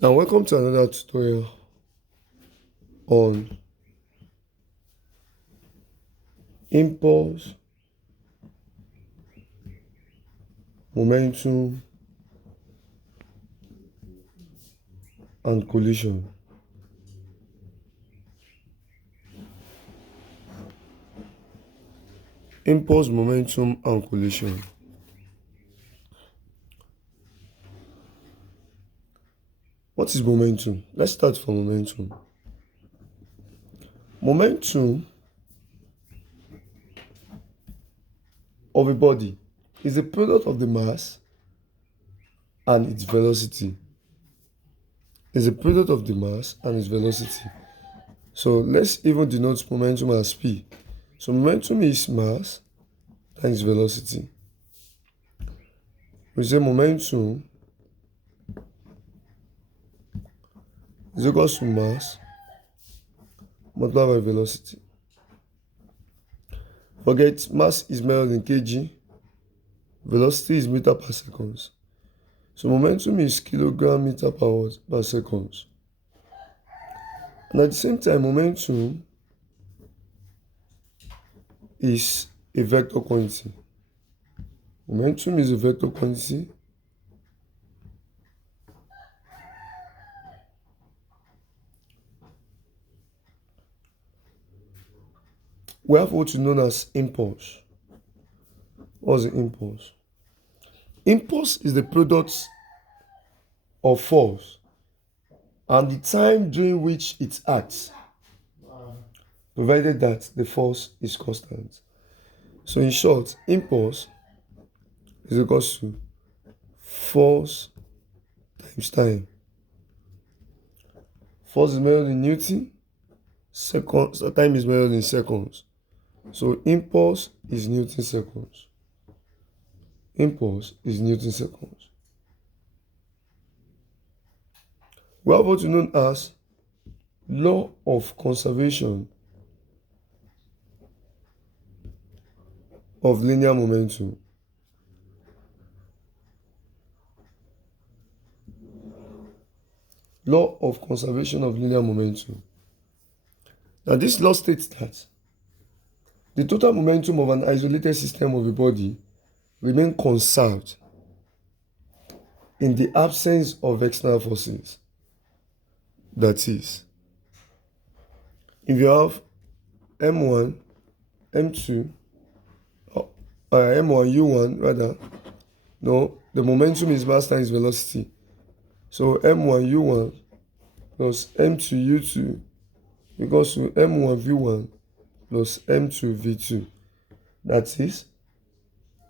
Now, welcome to another tutorial on impulse, momentum, and collision. Impulse, momentum, and collision. What is momentum? Let's start from momentum. Momentum of a body is a product of the mass and its velocity. Is a product of the mass and its velocity. So let's even denote momentum as P. So momentum is mass times velocity. We say momentum is equal to mass multiplied by velocity. Forget, mass is measured in kg, velocity is meter per seconds. So momentum is kilogram meter per seconds. And at the same time, momentum is a vector quantity. Momentum is a vector quantity. We have what is known as impulse. What's the impulse? Impulse is the product of force and the time during which it acts, provided that the force is constant. So in short, impulse is equal to force times time. Force is measured in Newton, seconds, time is measured in seconds. So impulse is Newton seconds. Impulse is Newton seconds. We have what is known as law of conservation of linear momentum. Law of conservation of linear momentum. Now this law states that the total momentum of an isolated system of a body remains conserved in the absence of external forces. That is, if you have M1, M2, M1, U1 rather, no, the momentum is mass times velocity. So M1, U1 plus M2, U2 equals to M1, V1 plus M2, V2. That is,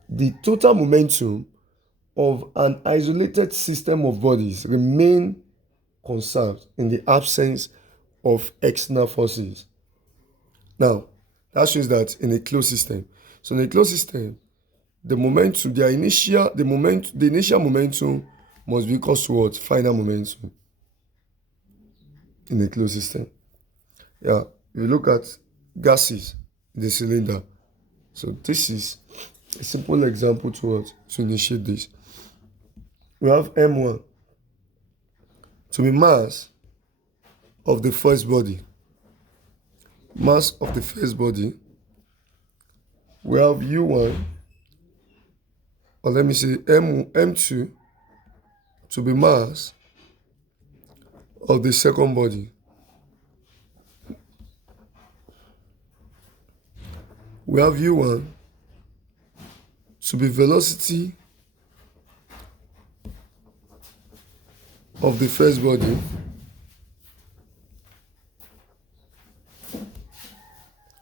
the total momentum of an isolated system of bodies remain conserved in the absence of external forces. Now, that shows that in a closed system. So in a closed system, the momentum, the initial momentum must be equal to what? Final momentum in a closed system. Yeah, if you look at gases in the cylinder. So this is a simple example to initiate this. We have M1 to be mass of the first body. Mass of the first body. We have U1, or let me say M2 to be mass of the second body. We have U1 to be velocity of the first body.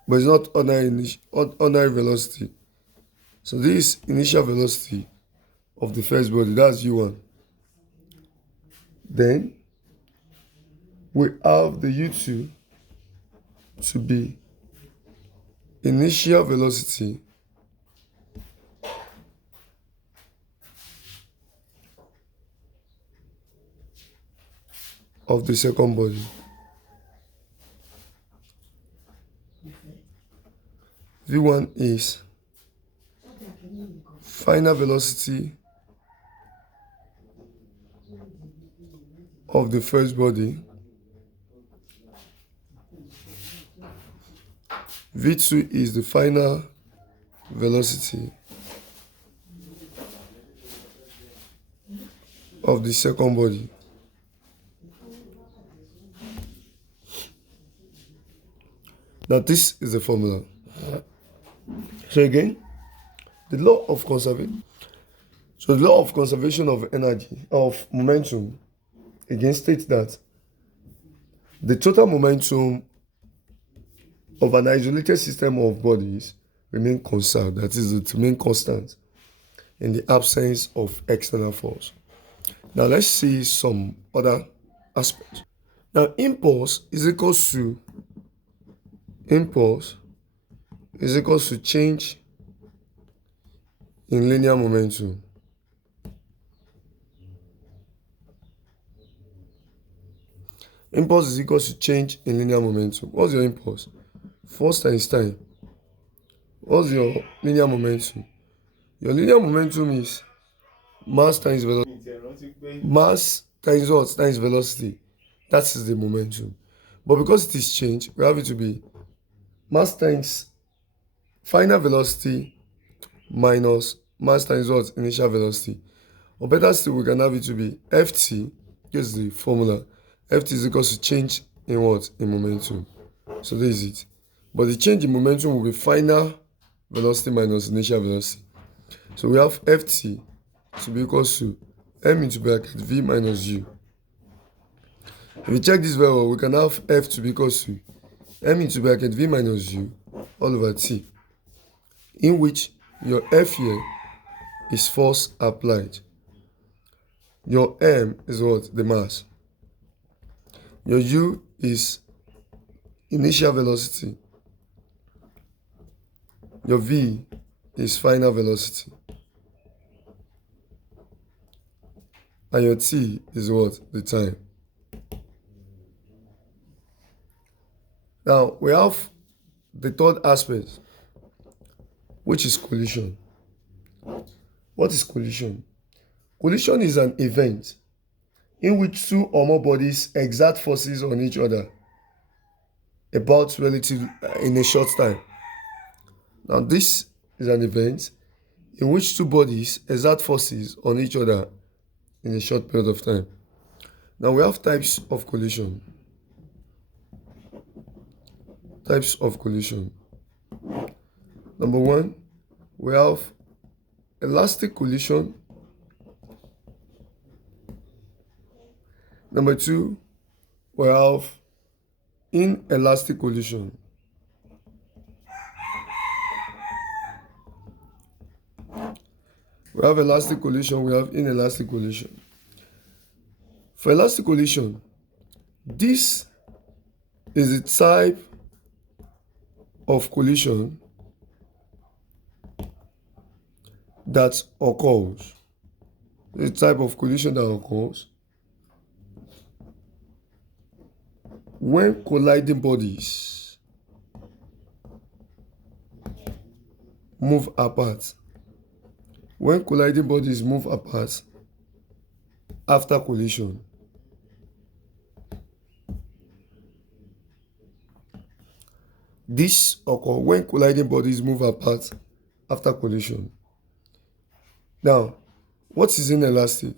But it's not ordinary velocity. So this initial velocity of the first body, that's U1. Then we have the U2 to be initial velocity of the second body. V1 is final velocity of the first body, v2 is the final velocity of the second body. Now this is the formula. So again, the law of conservation. So the law of conservation of energy, of momentum, again states that the total momentum of an isolated system of bodies remain conserved, that is, it remain constant in the absence of external force. Now let's see some other aspects. Now impulse is equals to change in linear momentum. Impulse is equals to change in linear momentum. What's your impulse? Force times time. What's your linear momentum? Your linear momentum is mass times velocity. Mass times what? Times velocity. That is the momentum. But because it is change, we have it to be mass times final velocity minus mass times what? Initial velocity. Or better still, we can have it to be Ft. Here's the formula. Ft is equals to change in what? In momentum. So there is it. But the change in momentum will be final velocity minus initial velocity. So we have Ft to be equals to m into bracket v minus u. If we check this very well, we can have F to be equals to m into bracket v minus u all over t, in which your F here is force applied. Your m is what? The mass. Your u is initial velocity. Your v is final velocity. And your t is what? The time. Now we have the third aspect, which is collision. What is collision? Collision is an event in which two or more bodies exert forces on each other about relative in a short time. Now this is an event in which two bodies exert forces on each other in a short period of time. Now we have types of collision. Types of collision. Number one, we have elastic collision. Number two, we have inelastic collision. We have elastic collision, we have inelastic collision. For elastic collision, this is the type of collision that occurs. The type of collision that occurs when colliding bodies move apart. When colliding bodies move apart after collision. This occurs when colliding bodies move apart after collision. Now, what is inelastic?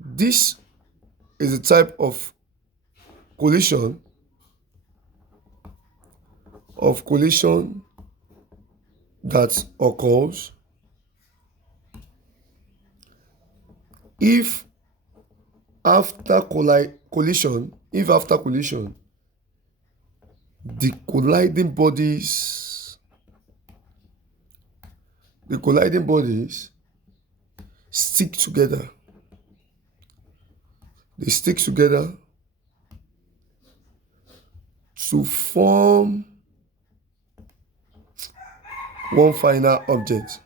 This is a type of collision that occurs if after collision, the colliding bodies stick together. They stick together to form one final object.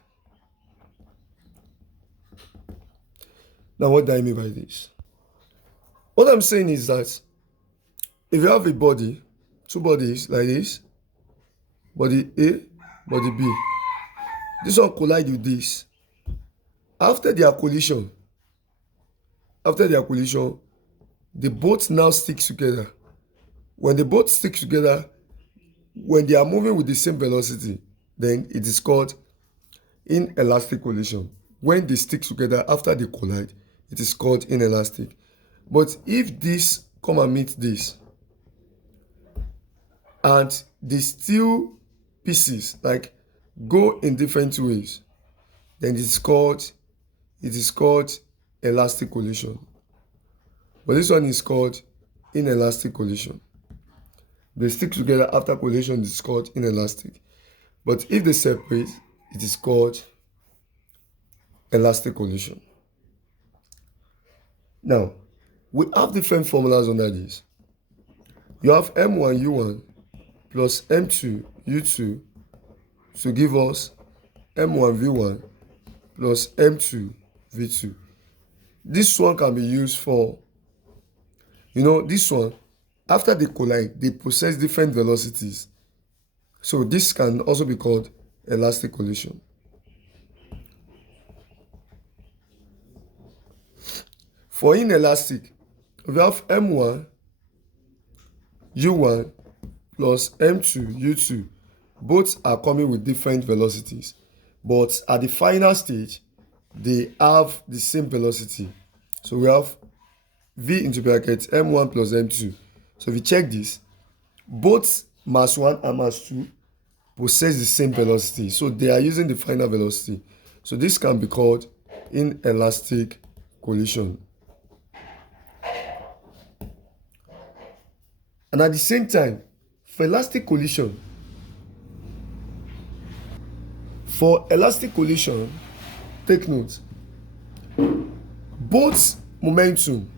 Now, what do I mean by this? What I'm saying is that if you have a body, two bodies like this, body A, body B, this one collide with this. After their collision, the both now stick together. When the both stick together, when they are moving with the same velocity, then it is called inelastic collision. When they stick together after they collide, it is called inelastic. But if this come and meet this, and the steel pieces like go in different ways, then it is called elastic collision. But this one is called inelastic collision. They stick together after collision, it is called inelastic. But if they separate, it is called elastic collision. Now, we have different formulas under this. You have M1U1 plus M2U2 to give us M1V1 plus M2V2. This one can be used for, this one, after they collide, they possess different velocities. So this can also be called elastic collision. For inelastic, we have M1 U1 plus M2 U2. Both are coming with different velocities, but at the final stage, they have the same velocity. So we have V into bracket M1 plus M2. So if you check this, both mass 1 and mass 2 possess the same velocity. So they are using the final velocity. So this can be called inelastic collision. And at the same time, for elastic collision, take note, both momentum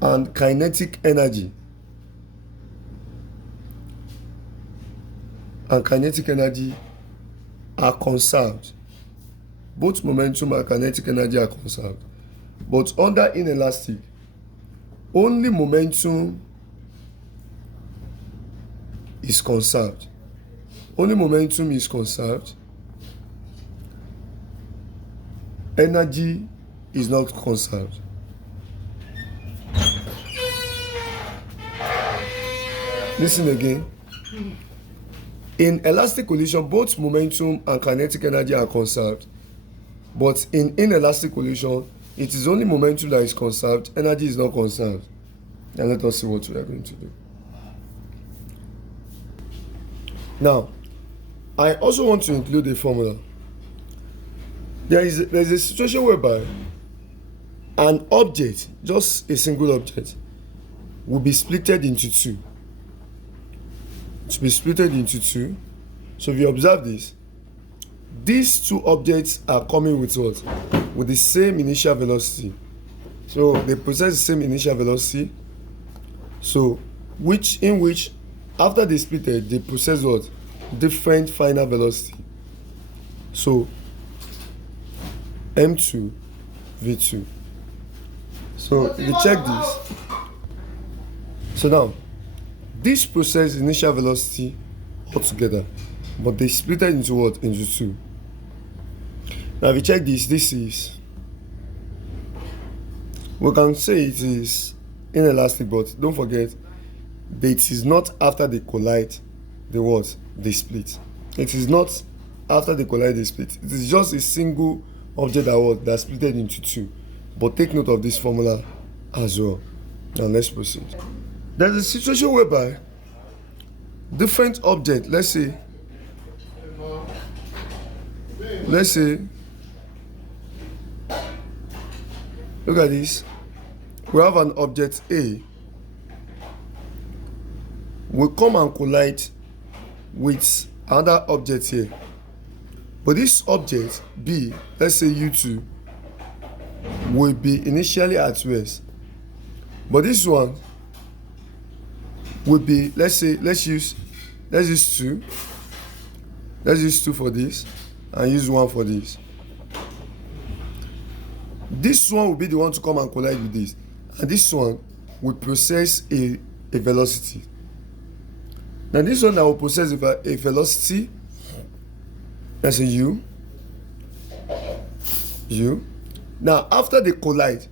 and kinetic energy are conserved. Both momentum and kinetic energy are conserved. But under inelastic, only momentum is conserved. Energy is not conserved. Listen again. In elastic collision, both momentum and kinetic energy are conserved. But in inelastic collision, it is only momentum that is conserved, energy is not conserved. And let us see what we are going to do. Now, I also want to include a formula. There's a situation whereby an object, just a single object, will be splitted into two. So if you observe this, these two objects are coming with what? With the same initial velocity. So they possess the same initial velocity. So which after they splitted, they possess what? Different final velocity. So M2 V2. So if you check this, so now this possess initial velocity altogether, but they split it into what? Into two. Now if you check this, we can say it is inelastic, but don't forget that it is not after they collide they split. It is not after they collide they split. It is just a single object that split into two. But take note of this formula as well. Now let's proceed. There's a situation whereby different object, let's say look at this. We have an object A. We come and collide with another object here. But this object B, let's say U2, will be initially at rest. But this one will be, let's use 2. Let's use 2 for this and use 1 for this. This one will be the one to come and collide with this. And this one will possess a velocity. Now this one that will possess a velocity, let's say U. Now, after they collide,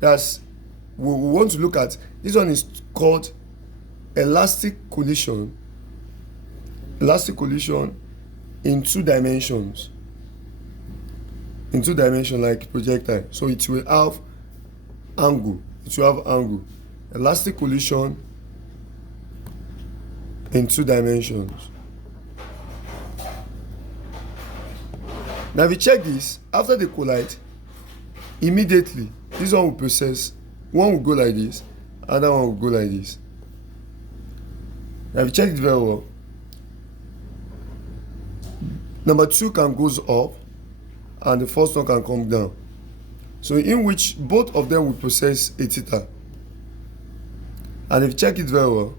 that's we want to look at. This one is called elastic collision in two dimensions like projectile. So it will have angle. Elastic collision in two dimensions. Now if you check this, after they collide, immediately this one will process. One will go like this, other one will go like this. Now if you check it very well, number 2 can goes up and the first one can come down. So in which both of them will process a theta. And if you check it very well,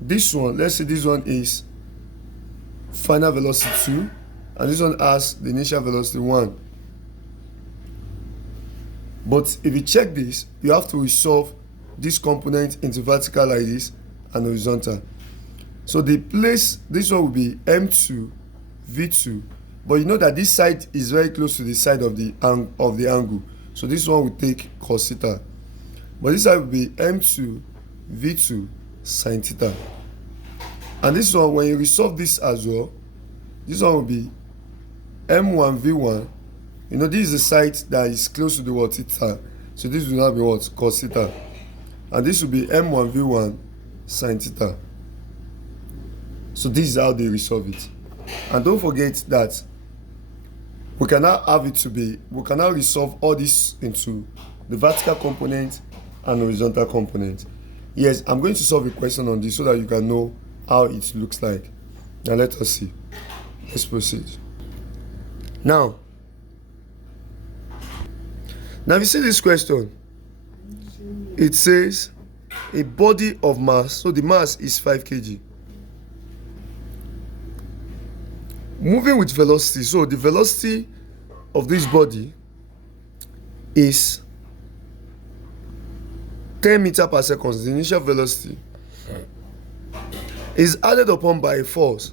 this one, let's say this one is final velocity 2 and this one has the initial velocity 1. But if you check this, you have to resolve this component into vertical like this and horizontal. So the place, this one will be M2 V2, but you know that this side is very close to the side of the angle, so this one will take cos theta, but this side will be M2 V2 sin theta. And this one, when you resolve this as well, this one will be M1 V1. You know, this is the side that is close to the what theta, so this will now be what cos theta, and this will be M1 V1 sin theta. So this is how they resolve it. And don't forget that we can now resolve all this into the vertical component and horizontal component. Yes, I'm going to solve a question on this so that you can know how it looks like. Now let us see. Let's proceed. Now if you see this question, it says a body of mass, so the mass is 5 kg, moving with velocity. So the velocity of this body is 10 meters per second. The initial velocity is added upon by a force.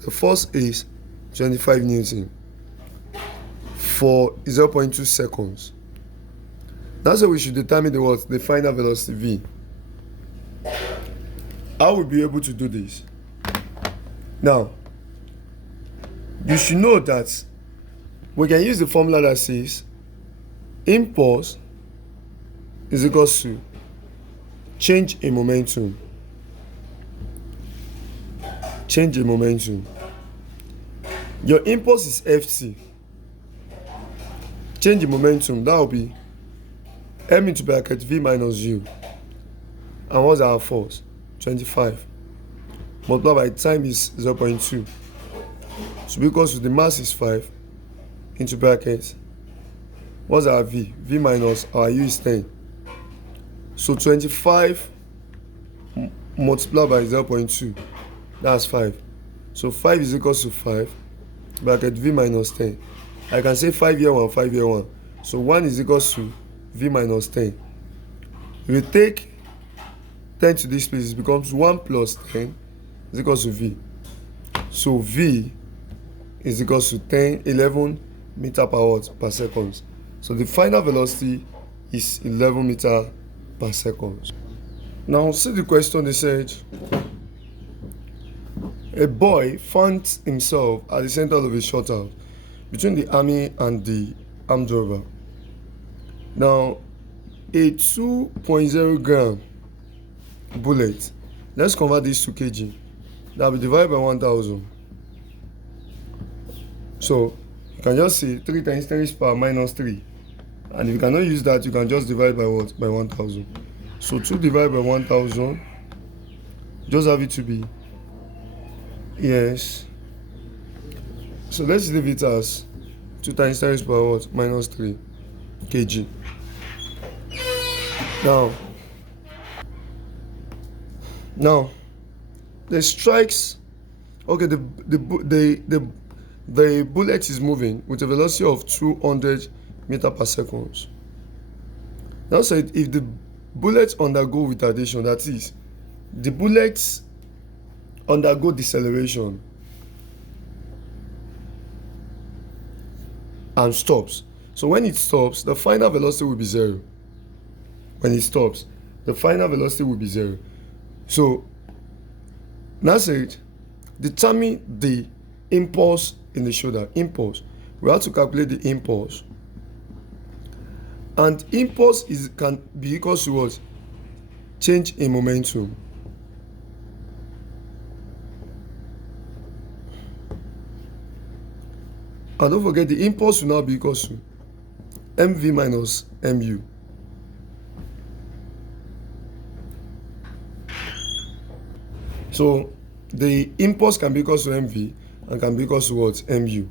The force is 25 Newton for 0.2 seconds. That's why we should determine the final velocity V. How will we be able to do this? Now, you should know that we can use the formula that says impulse is equals to change in momentum. Your impulse is Ft. Change in momentum, that will be m into bracket v minus u. And what's our force? 25. Multiplied by time is 0.2. So because the mass is 5 into bracket, what's our v? V minus our u is 10. So 25 multiplied by 0.2, that's 5. So 5 is equals to 5 bracket v minus 10. I can say 5 here 1, 5 here 1. So 1 is equals to v minus 10. If you take 10 to this place, it becomes 1 plus 10 is equals to v. So v is equals to 11 meter per second. So the final velocity is 11 meter per second. Now see the question. They said a boy found himself at the center of a shootout between the army and the armed robber. Now a 2.0 gram bullet, let's convert this to kg, that will be divided by 1000. So you can just say 3 times 10 raised to power minus 3, and if you cannot use that, you can just divide by what? By 1000. So 2 divided by 1000, just have it to be, yes, so let's leave it as 2 times 10 raised to power what? Minus 3 kg. Now the strikes, okay, the bullet is moving with a velocity of 200 meters per second. Now said if the bullets undergo retardation, that is, the bullets undergo deceleration, and stops. So when it stops, the final velocity will be 0. When it stops, the final velocity will be 0. So that's it. Determine the impulse in the shoulder. Impulse. We have to calculate the impulse. And impulse can be equal to what? Change in momentum. And don't forget, the impulse will now be equal to mv minus mu. So the impulse can be equal to mv and can be equal to what? Mu.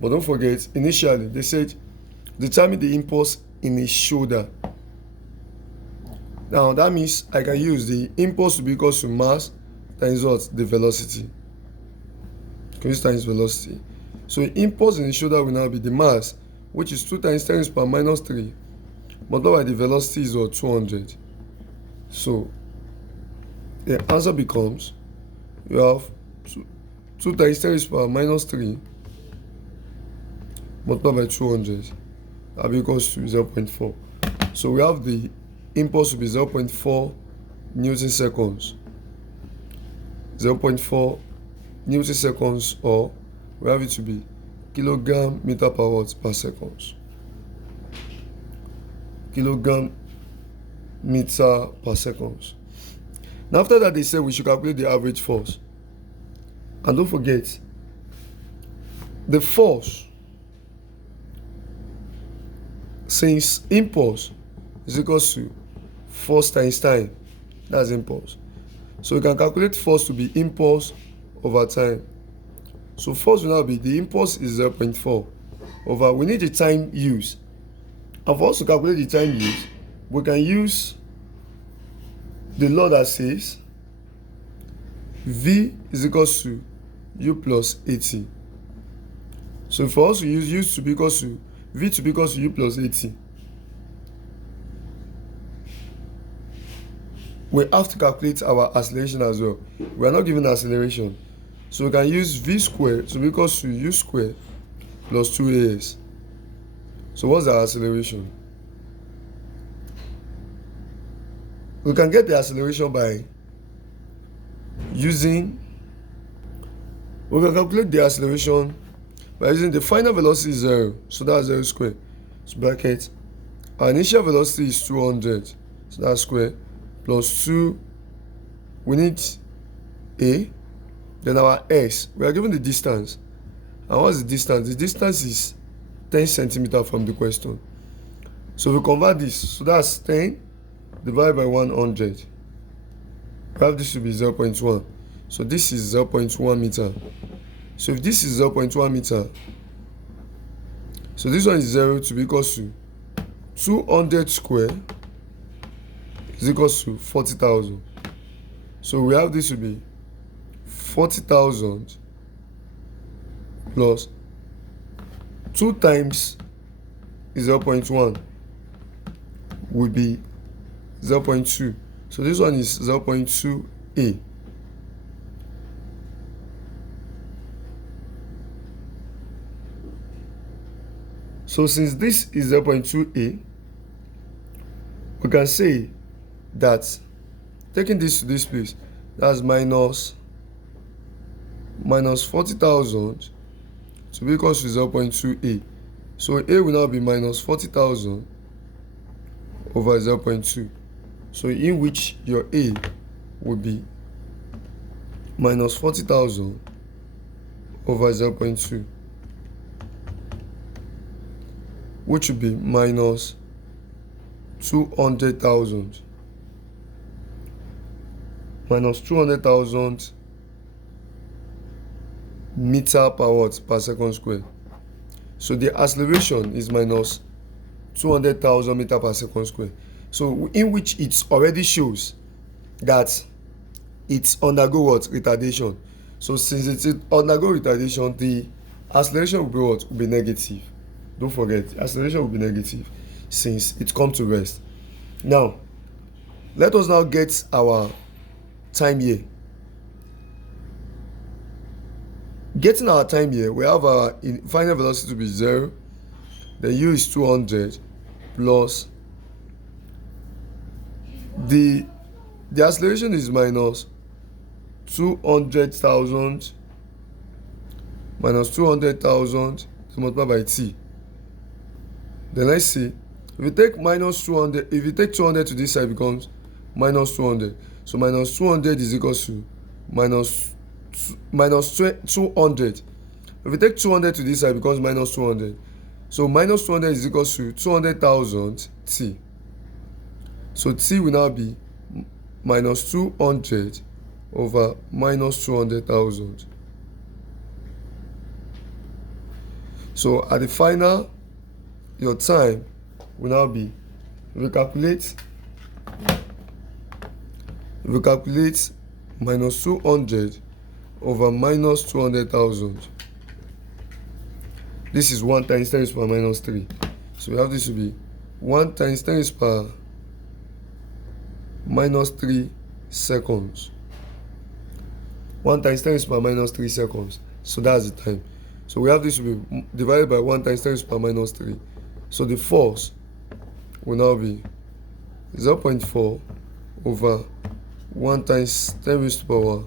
But don't forget, initially they said determine the impulse in a shoulder. Now that means I can use the impulse to be equal to mass times what? The velocity. Times velocity. So impulse in the shoulder will now be the mass, which is 2 times 10 raised to the power minus 3, multiplied by the velocity is what? 200. So the answer becomes, you have 2 times 10 raised to the power minus 3 multiplied by 200. That will be equals to 0.4. So we have the impulse to be 0.4 Newton seconds. 0.4 Newton seconds, or we have it to be kilogram meter per watt per seconds. Kilogram meter per seconds. Now after that, they said we should calculate the average force. And don't forget, the force, since impulse is equal to force times time, that's impulse. So we can calculate force to be impulse over time. So force will now be, the impulse is 0.4 over, we need the time used. And for us to calculate the time used, we can use the law that says V is equal to U plus AT. So for us to use U to be equal to V to be equal to U plus AT, we have to calculate our acceleration as well. We are not given acceleration. So we can use V squared to be equal to U squared plus 2AS. So what's the acceleration? We can get the acceleration by using, we can calculate the acceleration by using the final velocity is 0. So that's 0 squared. So bracket, our initial velocity is 200. So that's square plus 2. We need A. Then our S, we are given the distance. And what's the distance? The distance is 10 centimeters from the question. So we convert this. So that's 10 divided by 100. We have this to be 0.1. So this is 0.1 meter. So if this is 0.1 meter, so this one is 0 to be equal to 200 square is equal to 40,000. So we have this to be 40,000 plus 2 times 0.1 will be 0.2. So this one is 0.2A. So since this is 0.2A, we can say that taking this to this place, that's minus 40,000 to be equal to 0.2A. So A will now be minus 40,000 over 0.2. So in which your A will be minus 40,000 over 0.2, which would be minus 200,000. Minus 200,000 meter per watt per second square. So the acceleration is minus 200,000 meter per second square. So in which it already shows that it's undergo what? Retardation. So since it undergo retardation, the acceleration will be what? Will be negative. Don't forget, acceleration will be negative since it comes to rest. Now, let us now get our time here. Getting our time here, we have our final velocity to be 0. then u is 200 plus the acceleration is minus 200,000 multiplied by t. Then let's see, if you take minus 200, if you take 200 to this side, it becomes minus 200. So minus 200 is equal to minus 200. If you take 200 to this side, it becomes minus 200. So minus 200 is equal to 200,000 t. So t will now be minus 200 over minus 200,000. So at the final, your time will now be, if you calculate minus 200 over minus 200,000, this is 1 times 10 raised to the power minus 3. So we have this to be 1 times 10 raised to the power minus 3 seconds. 1 times 10 raised to the power minus 3 seconds. So that's the time. So we have this to be divided by 1 times 10 raised to the power minus 3. So the force will now be 0.4 over 1 times 10 raised to the power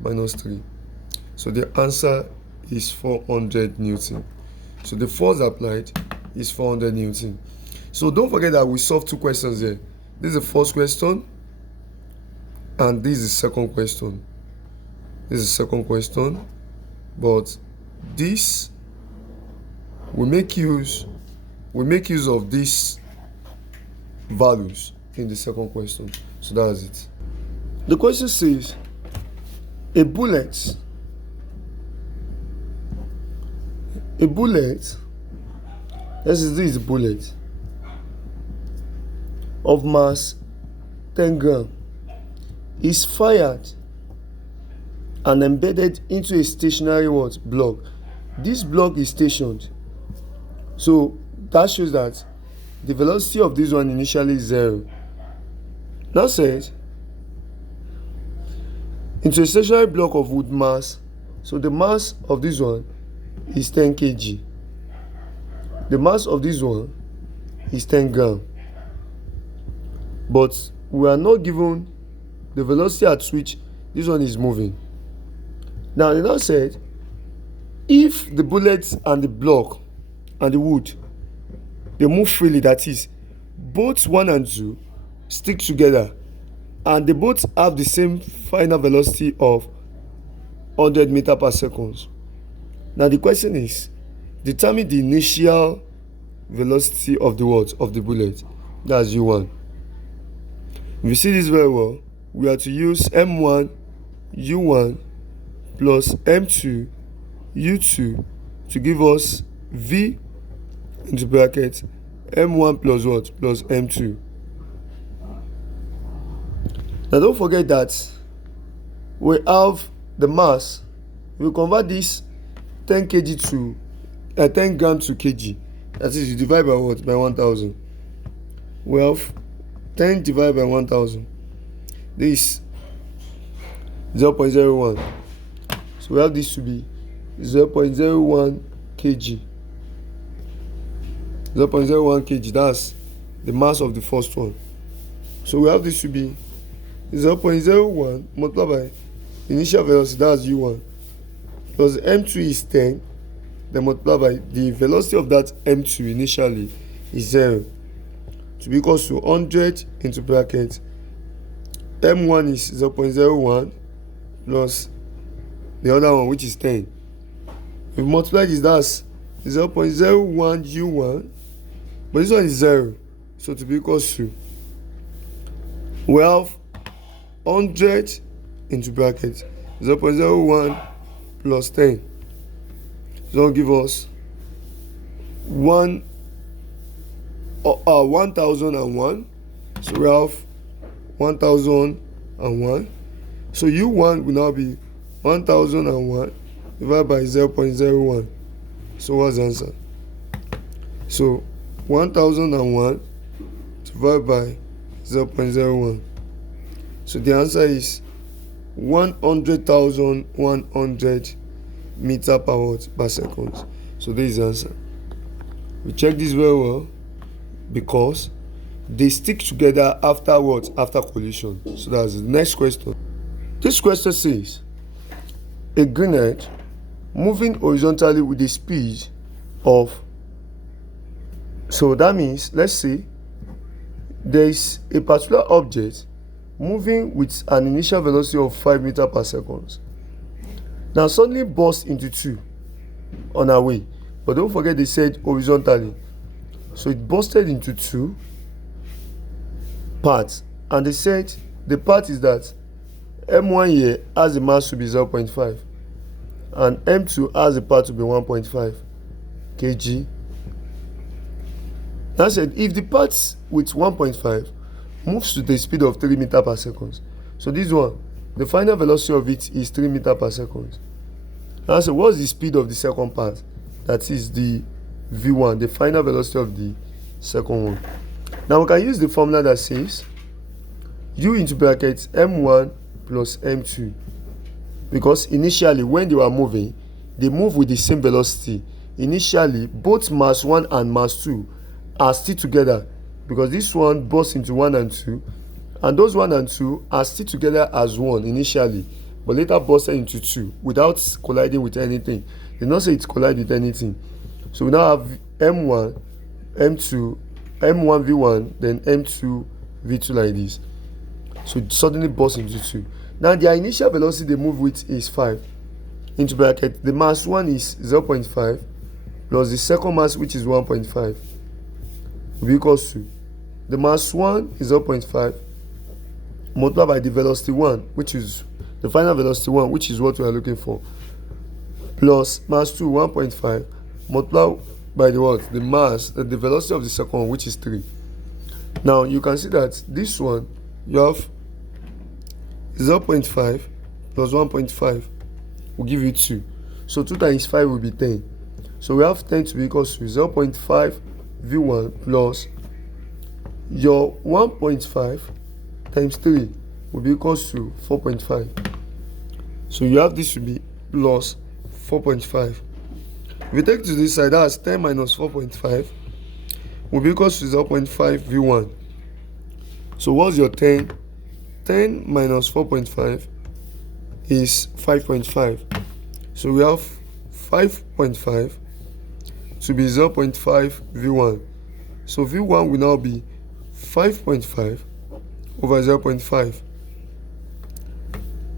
minus 3. So the answer is 400 Newton. So the force applied is 400 Newton. So don't forget that we solved 2 questions here. This is the first question and this is the second question. This is the second question, but this we make use of these values in the second question. So that's it. The question says a bullet, this is a bullet of mass 10 grams is fired and embedded into a stationary block. This block is stationed, so that shows that the velocity of this one initially is 0. Now said, into a stationary block of wood mass, so the mass of this one is 10 kg. The mass of this one is 10 grams. But we are not given the velocity at which this one is moving. Now, they now said, if the bullets and the block and the wood, they move freely, that is, both 1 and 2 stick together, and they both have the same final velocity of 100 meters per second. Now the question is, determine the initial velocity of the bullet. That's u1. If you see this very well, we are to use m1 u1 plus m2 u2 to give us v into bracket m1 plus what? Plus m2. Now don't forget that we have the mass. We convert this 10 kg to 10 grams to kg. That is, you divide by what? By 1000. We have 10 divided by 1000. This 0.01. So we have this to be 0.01 kg. 0.01 kg. That's the mass of the first one. So we have this to be 0.01 multiplied by initial velocity, that's u1, plus m2 is 10, then multiplied by the velocity of that m2 initially is 0, to be equal to 100 into bracket m1 is 0.01 plus the other one, which is 10. If we multiply this, that's 0.01 u1, but this one is 0, so to be equal to, we have 100 into bracket 0.01 plus 10. So that'll give us 1001. So we have 1001. So u1 will now be 1001 divided by 0.01. So what's the answer? So 1001 divided by 0.01. So the answer is 100,100 meters per second. So this is the answer. We check this very well because they stick together after what? After collision. So that's the next question. This question says a grenade moving horizontally with the speed of, so that means, let's say there is a particular object moving with an initial velocity of 5 meters per second. Now suddenly burst into two on our way, but don't forget they said horizontally, so it bursted into two parts, and they said the part is that M1 here has a mass to be 0.5 and M2 has a part to be 1.5 kg. That said, if the part with 1.5 moves to the speed of 3 meters per second, so this one, the final velocity of it is 3 meters per second. Now, so what's the speed of the second part? That is the V1, the final velocity of the second one. Now we can use the formula that says U into bracket M1 plus M2, because initially when they were moving, they move with the same velocity. Initially, both mass 1 and mass 2 are still together, because this one bursts into 1 and 2, and those 1 and 2 are still together as 1 initially, but later bursted into 2 without colliding with anything. They don't say it collide with anything. So we now have M1, M2, M1 V1, then M2 V2 like this. So it suddenly bursts into 2. Now their initial velocity they move with is 5. Into bracket, the mass 1 is 0.5 plus the second mass, which is 1.5, will be equals to the mass 1 is 0.5 multiplied by the velocity 1, which is the final velocity 1, which is what we are looking for, plus mass 2 1.5 multiplied by the what? The mass, the velocity of the second one, which is 3. Now you can see that this one you have 0.5 plus 1.5 will give you 2. So 2 times 5 will be 10. So we have 10 to be equals to 0.5 V1 plus your 1.5 times 3 will be equals to 4.5. So you have this to be plus 4.5. If we take to this side, that's 10 minus 4.5 will be equals to 0.5 V1. So what's your 10? 10 minus 4.5 is 5.5. So we have 5.5 to be 0.5 V1. So V1 will now be 5.5 over 0.5.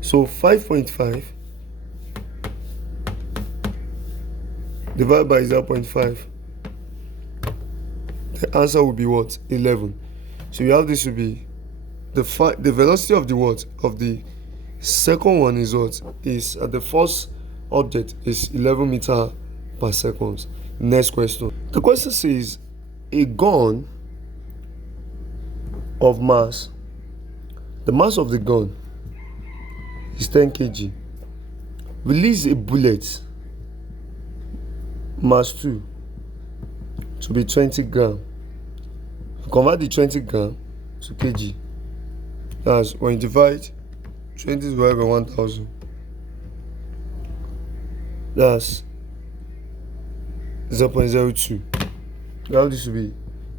So 5.5 divided by 0.5. The answer will be what? 11. So you have this to be the velocity of the what? Of the second one is what? Is the first object is 11 meters per second. Next question. The question says a gun of mass. The mass of the gun is 10 kg. Release a bullet mass 2 to be 20 gram. Convert the 20 gram to kg. That's when you divide 20 divided by 1000. That's 0.02. Now this will be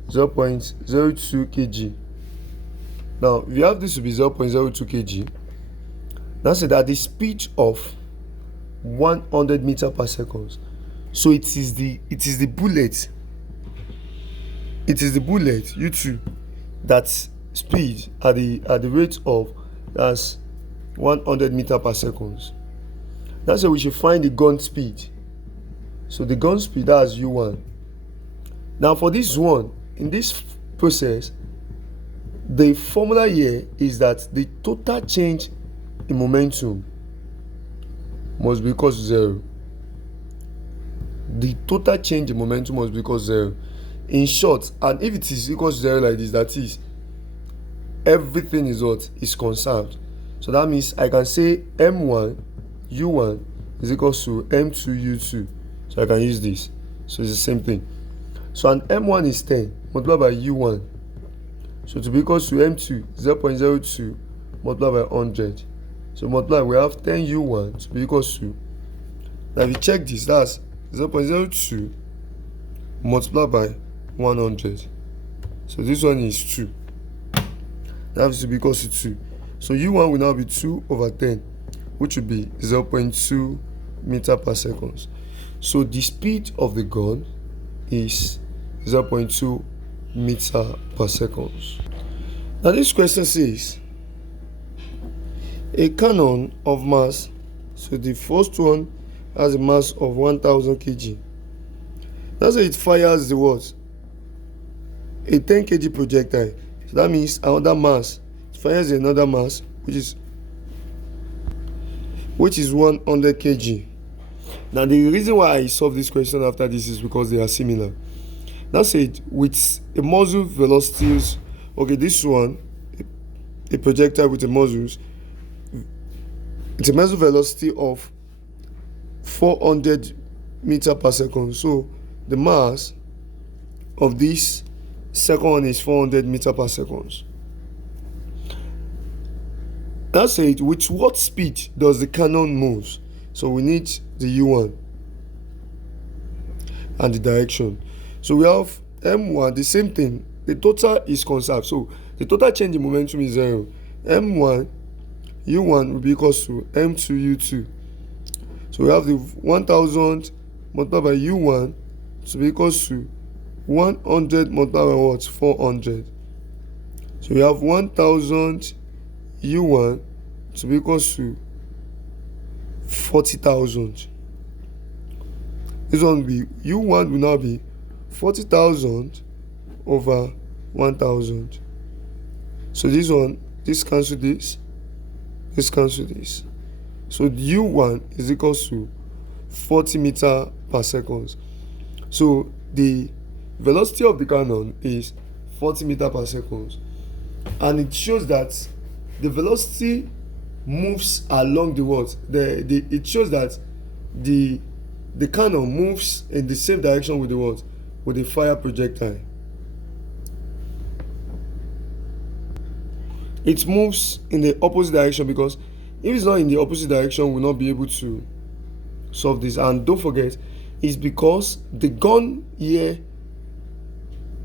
0.02 kg. Now if you have this to be 0.02 kg, that's it at the speed of 100 meters per second. So it is the bullet. It is the bullet U2 that speed at the rate of that's 100 meters per second. That's why we should find the gun speed. So the gun speed, that's U1. Now for this one, in this process, the formula here is that the total change in momentum must be equal to 0. The total change in momentum must be equal to 0. In short, and if it is equal to 0 like this, that is, everything is what? Is conserved. So that means I can say M1 U1 is equal to M2 U2. So I can use this. So it's the same thing. So an M1 is 10 multiplied by U1. So to be equal to M2 0.02 multiplied by 100. So multiply, we have 10 U1 to be equal to. Now if you check this, that's 0.02 multiplied by 100. So this one is 2. That has to be equal to 2. So U1 will now be 2 over 10, which will be 0.2 meter per second. So the speed of the gun is 0.2 meter per second. Now this question says a cannon of mass, so the first one has a mass of 1000 kg. That's why it fires the what? A 10 kg projectile. So that means another mass. It fires another mass, which is 100 kg. Now the reason why I solve this question after this is because they are similar. That's it. With a muzzle velocities, okay, this one, a projectile with a muzzle, it's a muzzle velocity of 400 meter per second. So the mass of this second one is 400 meter per second. That's it. With what speed does the cannon move? So we need the U1 and the direction. So we have M1, the same thing. The total is conserved. So the total change in momentum is 0. M1, U1 will be equal to M2, U2. So we have the 1000 multiplied by U1 to be equal to 100 multiplied by what? 400. So we have 1000 U1 to be equal to 40,000. This one will be U1 will now be 40,000 over 1000. So this one, this cancel this cancel this. So U1 is equal to 40 meter per second. So the velocity of the cannon is 40 meter per second, and it shows that the velocity moves along the what? It shows that the cannon moves in the same direction with the what? With the fire projectile. It moves in the opposite direction, because if it's not in the opposite direction, we'll not be able to solve this. And don't forget, it's because the gun here,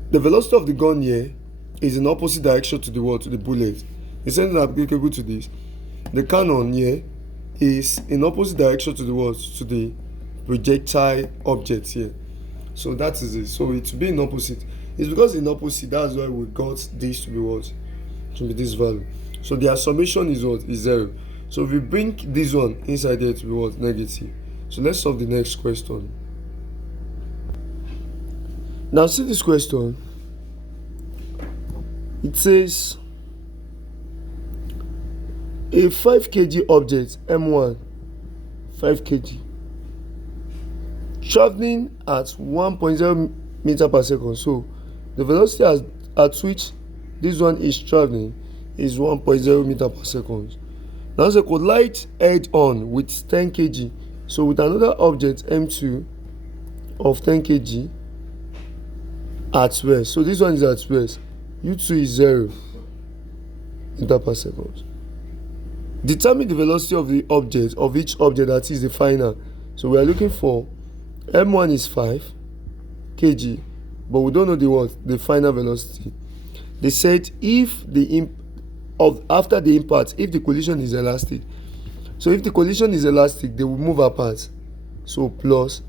the velocity of the gun here is in opposite direction to the what? To the bullet. The same thing applicable to this. The cannon here is in opposite direction to the what? To the projectile object here. So that is it. So it will be in opposite. It's because in opposite, that's why we got this to be what? To be this value. So their summation is what? Is 0. So if we bring this one inside there to be what? Negative. So let's solve the next question. Now see this question. It says a 5 kg object M1, 5 kg, traveling at 1.0 meter per second. So the velocity at which this one is traveling is 1.0 meter per second. Now they collide head on with 10 kg. So with another object M2 of 10 kg at rest. So this one is at rest. U2 is 0 meter per second. Determine the velocity of the object, of each object, that is the final. So we are looking for M1 is 5 kg, but we don't know the what? The final velocity. They said if after the impact, if the collision is elastic. So if the collision is elastic, they will move apart. So plus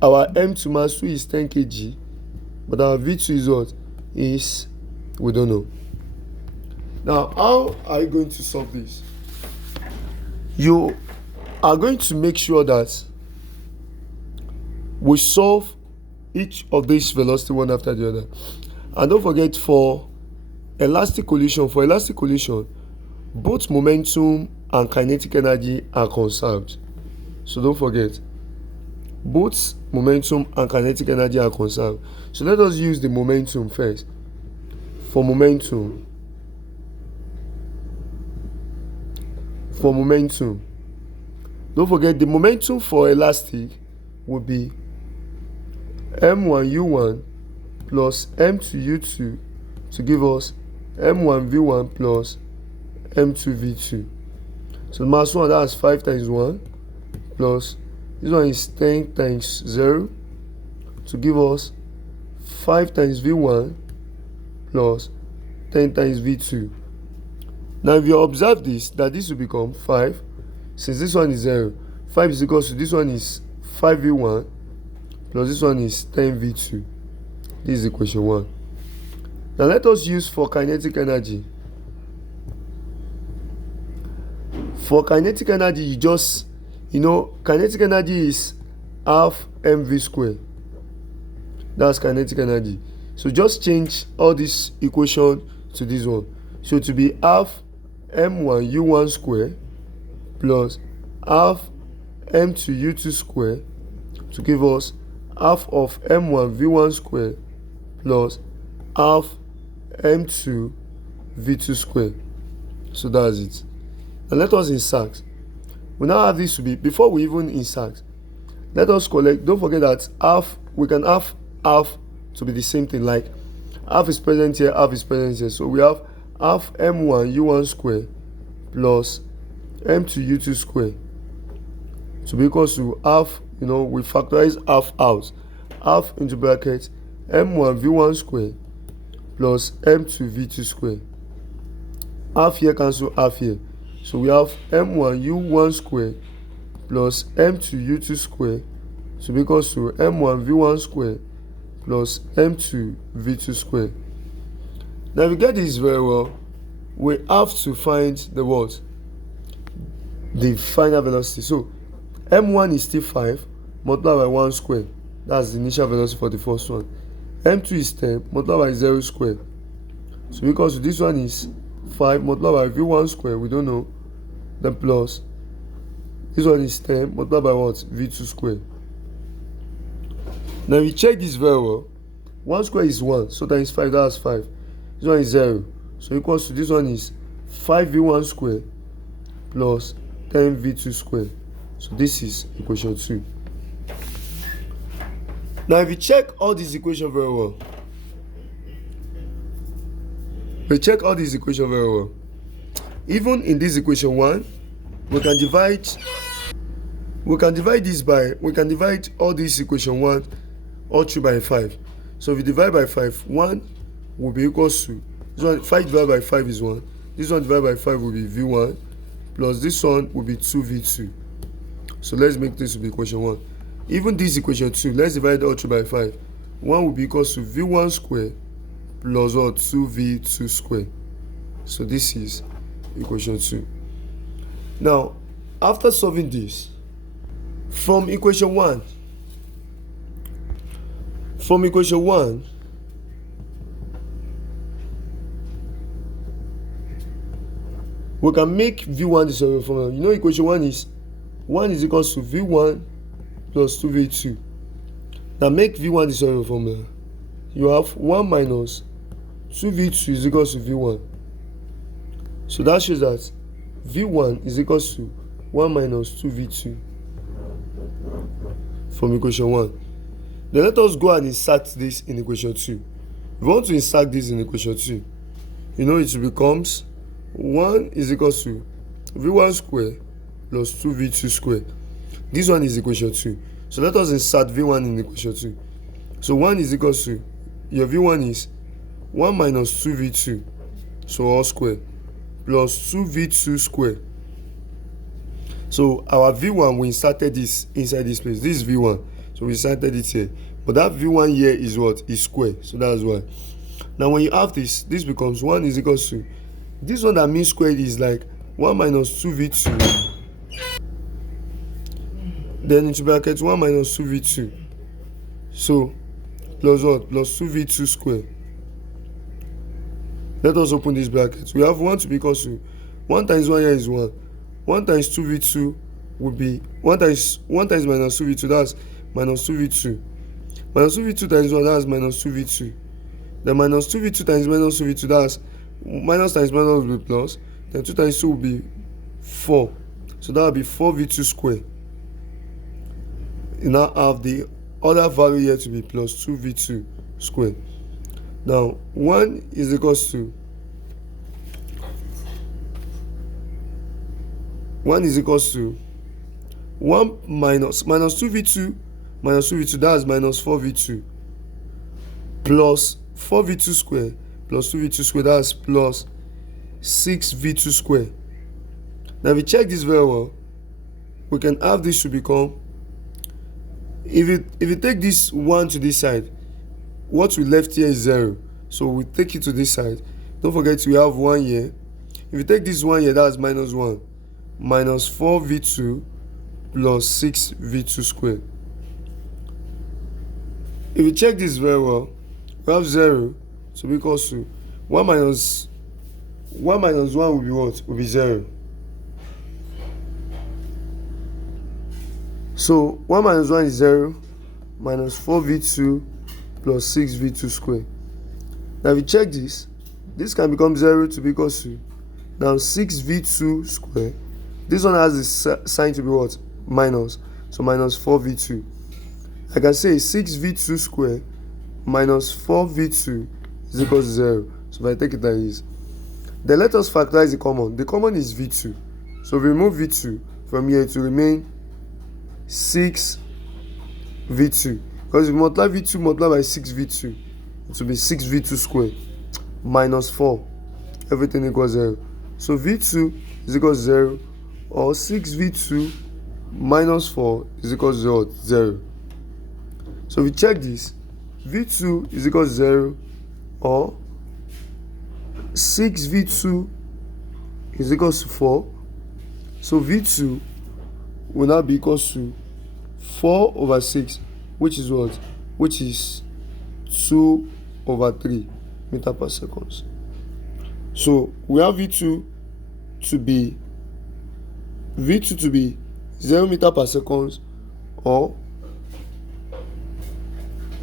our M2 mass 2 is 10 kg, but our V2 is what? Is, we don't know. Now, how are you going to solve this? You are going to make sure that we solve each of these velocity one after the other. And don't forget, for elastic collision, both momentum and kinetic energy are conserved. So don't forget, both momentum and kinetic energy are conserved. So let us use the momentum first. For momentum, don't forget the momentum for elastic would be M1U1 plus M2U2 to give us M1V1 plus M2V2. So mass 1, that's 5 times 1 plus this one is 10 times 0 to give us 5 times V1 plus 10 times V2. Now if you observe this, that this will become 5, since this one is 0, 5 is equal to this one is 5V1 plus this one is 10V2. This is equation 1. Now let us use for kinetic energy. For kinetic energy, you just, kinetic energy is half mv squared. That's kinetic energy. So just change all this equation to this one. So to be half m1 u1 square plus half m2 u2 square to give us half of m1 v1 square plus half m2 v2 square. So that's it. Now let us insert. We now have this to be, before we even insert, let us collect. Don't forget that half, we can have half to be the same thing, like half is present here, half is present here. So we have half m1 u1 square plus m2 u2 square to be equal to half, we factorize half out. Half into bracket m1 v1 square plus m2 v2 square. Half here cancel half here. So we have m1 u1 square plus m2 u2 square to be equal to m1 v1 square plus m2 v2 square. Now if we get this very well, we have to find the what? The final velocity. So m1 is still 5 multiplied by 1 square. That's the initial velocity for the first one. m2 is 10 multiplied by 0 square. So because this one is 5 multiplied by v1 square, we don't know. Then plus this one is 10 multiplied by what? v2 square. Now we check this very well. 1 square is 1, so times 5, that's 5. This one is 0, so equals to this one is 5v1 square plus 10v2 square. So this is equation 2. Now if you check all these equations very well, even in this equation 1, we can divide all this equation 1 all through by 5. So if we divide by 5, 1 will be equals to this one. 5 divided by 5 is 1. This one divided by 5 will be v1 plus this one will be 2v2. So let's make this to be equation 1. Even this equation 2, let's divide all through by 5. 1 will be equals to v1 square plus what? 2v2 square. So this is equation 2. Now after solving this from equation 1, we can make v1 the solution formula. Equation 1 is equals to v1 plus 2v2. Now make v1 the solution formula. You have 1 minus 2v2 is equals to v1. So that shows that v1 is equals to 1 minus 2v2 from equation 1. Then let us go and insert this in equation 2. If we want to insert this in equation 2, it becomes 1 is equals to v1 square plus 2v2 square. This one is equation 2. So let us insert v1 in equation 2. So 1 is equals to, your v1 is 1 minus 2v2, so all square, plus 2v2 square. So our v1, we inserted this inside this place. This is v1, so we inserted it here. But that v1 here is what? Is square. So that's why. Now when you have this becomes 1 is equals to, this one that means squared is like 1 minus 2v2. Then into bracket 1 minus 2v2. So plus what? Plus 2v2 square. Let us open this bracket. We have 1 to be equals to 1 times 1 here is 1. 1 times 2v2 would be 1 times minus 2v2, that's minus 2v2. Minus 2v2 times 1, that's minus 2v2. Then minus 2v2 times minus 2v2, that's minus times minus will be plus. Then 2 times 2 will be 4. So that will be 4v2 square. You now have the other value here to be plus 2v2 square. Now 1 is equals to 1 minus 2v2 minus 2v2, that's minus 4v2, plus 4v2 square plus 2v2 square, that's plus 6v2 square. Now if we check this very well, we can have this to become, if you take this 1 to this side, what we left here is 0, so we take it to this side. Don't forget we have 1 here. If you take this 1 here, that's minus 1, minus 4v2 plus 6v2 square. If you check this very well, we have 0 to be equals to 1 minus 1 will be what? Will be 0. So 1 minus 1 is 0, minus 4v2 plus 6v2 square. Now if you check this can become 0 to be equals to, now 6v2 square, this one has the sign to be what? Minus, so minus 4v2. I can say 6v2 square minus 4v2 is equal to 0. So if I take it like this, then let us factorize the common. The common is v2, so if we remove v2 from here, to remain 6v2, because if you multiply v2 multiply by 6v2, it will be 6v2 square minus 4, everything equals 0. So v2 is equal to 0, or 6v2 minus 4 is equal to 0. So if we check this, v2 is equal to 0, or 6v2 is equal to 4. So v2 will now be equal to 4 over 6, which is what? Which is 2 over 3 meter per second. So we have v2 to be 0 meter per second, or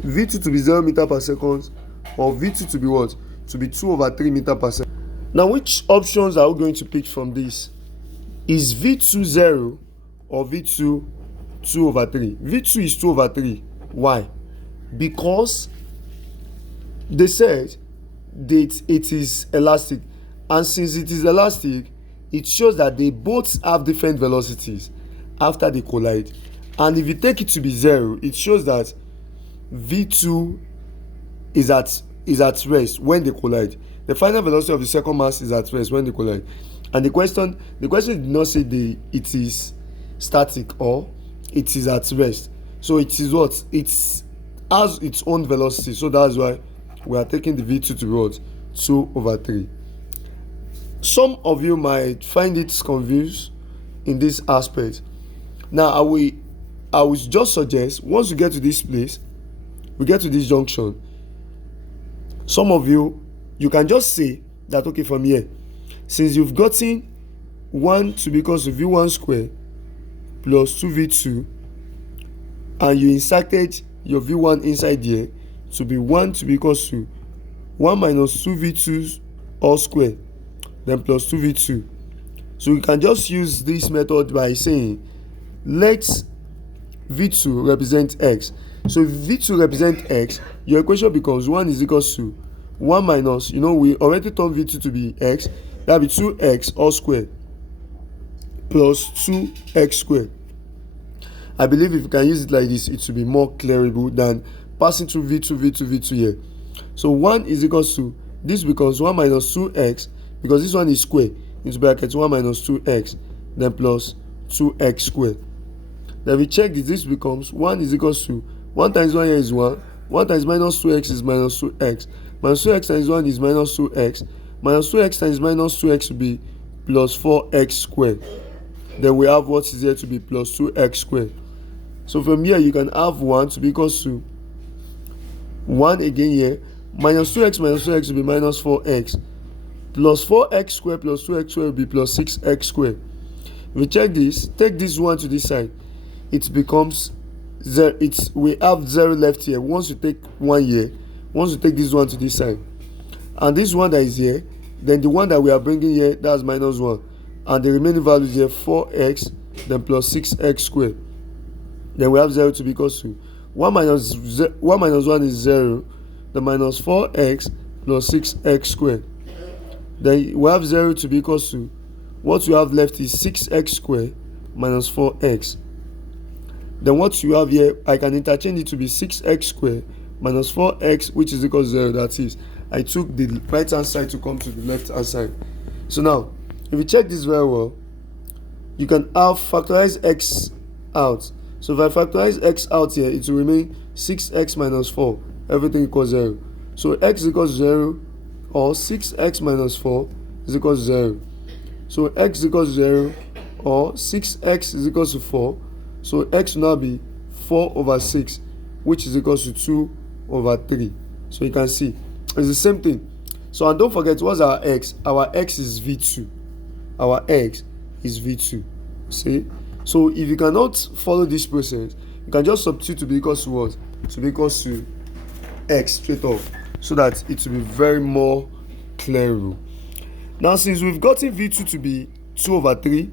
v2 to be 0 meter per second, or v2 to be what? To be 2 over 3 meter per second. Now which options are we going to pick from this? Is v2 0 or v2 2 over 3? v2 is 2 over 3. Why? Because they said that it is elastic, and since it is elastic, it shows that they both have different velocities after they collide. And if you take it to be 0, it shows that v2 is at rest when they collide. The final velocity of the second mass is at rest when they collide. And the question did not say it is static or it is at rest. So it is what? It has its own velocity. So that's why we are taking the v2 to be what? 2 over 3. Some of you might find it confused in this aspect. Now I will just suggest, once you get to this place, we get to this junction, some of you can just say that, okay, from here, since you've gotten 1 to be equal to v1 square plus 2v2, and you inserted your v1 inside here to be 1 to be equal to 1 minus 2v2 all square, then plus 2v2. So we can just use this method by saying, let v2 represent x. So if v2 represent x, your equation becomes 1 is equal to 1 minus, we already turned v2 to be x, that will be 2x all square plus 2x squared. I believe if you can use it like this, it will be more clearable than passing through v2 here. So 1 is equal to, this becomes 1 minus 2x, because this one is square, into bracket 1 minus 2x, then plus 2x squared. Then we check this becomes 1 is equal to, 1 times 1 here is 1, 1 times minus 2x is minus 2x, minus 2x times 1 is minus 2x, minus 2x times minus 2x will be plus 4x squared. Then we have what is here to be plus 2x squared. So from here you can have 1 to be equal to 1 again here, minus 2x will be minus 4x, plus 4x squared plus 2x squared will be plus 6x squared. If we check this, take this 1 to this side, it becomes 0. We have 0 left here. Once you take 1 here, once you take this 1 to this side, and this 1 that is here, then the one that we are bringing here, that's minus 1, and the remaining value is here 4x, then plus 6x squared. Then we have 0 to be equal to 1 minus 1 is 0, the minus 4x plus 6x squared. Then we have 0 to be equal to, what we have left is 6x squared minus 4x. Then what you have here, I can interchange it to be 6x squared minus 4x, which is equal to 0. That is, I took the right hand side to come to the left hand side. So now, if you check this very well, you can have factorize x out. So if I factorize x out here, it will remain 6x minus 4, everything equals 0. So x equals 0, or 6x minus 4 is equal to 0. So x equals 0, or 6x is equal to 4. So x will now be 4 over 6, which is equal to 2 over 3. So you can see it's the same thing. So, and don't forget, what's our x? Our x is v2. Our x is v2. See? So if you cannot follow this process, you can just substitute to be equals to what? To be equals to x straight off, so that it will be very more clear. Now, since we've gotten v2 to be 2 over 3,